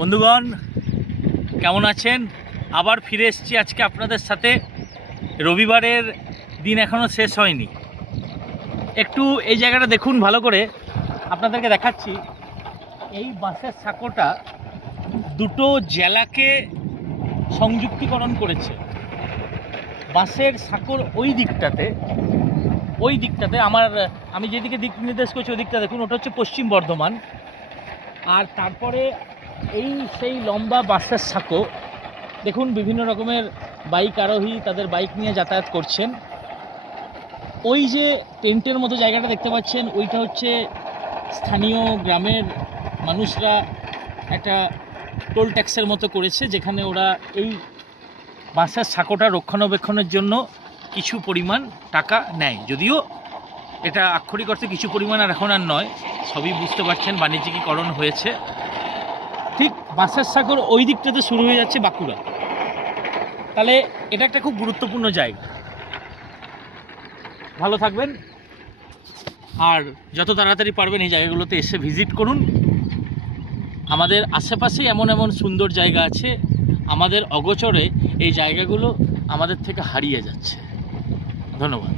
বন্ধুগণ কেমন আছেন? আবার ফিরে এসেছি আজকে আপনাদের সাথে। রবিবারের দিন এখনও শেষ হয়নি। একটু এই জায়গাটা দেখুন ভালো করে, আপনাদেরকে দেখাচ্ছি। এই বাসের সাঁকোটা দুটো জেলাকে সংযুক্তিকরণ করেছে। বাসের সাঁকোর ওই দিকটাতে আমি যেদিকে দিক নির্দেশ করছি ওই দিকটা দেখুন, ওটা হচ্ছে পশ্চিম বর্ধমান। আর তারপরে সেই লম্বা বাসের সাঁকো দেখুন, বিভিন্ন রকমের বাইক আরোহী তাদের বাইক নিয়ে যাতায়াত করছেন। ওই যে টেন্টের মতো জায়গাটা দেখতে পাচ্ছেন, ওইটা হচ্ছে স্থানীয় গ্রামের মানুষরা একটা টোল ট্যাক্সের মতো করেছে, যেখানে ওরা এই বাসের সাঁকোটা রক্ষণাবেক্ষণের জন্য কিছু পরিমাণ টাকা নেয়। যদিও এটা আক্ষরিক অর্থে কিছু পরিমাণ আর এখন আর নয়, সবই বুঝতে পারছেন বাণিজ্যিকীকরণ হয়েছে। ঠিক বাসের সাঁকোর ওই দিকটাতে শুরু হয়ে যাচ্ছে বাঁকুড়া। তাহলে এটা একটা খুব গুরুত্বপূর্ণ জায়গা। ভালো থাকবেন, আর যত তাড়াতাড়ি পারবেন এই জায়গাগুলোতে এসে ভিজিট করুন। আমাদের আশেপাশেই এমন এমন সুন্দর জায়গা আছে, আমাদের অগোচরে এই জায়গাগুলো আমাদের থেকে হারিয়ে যাচ্ছে। ধন্যবাদ।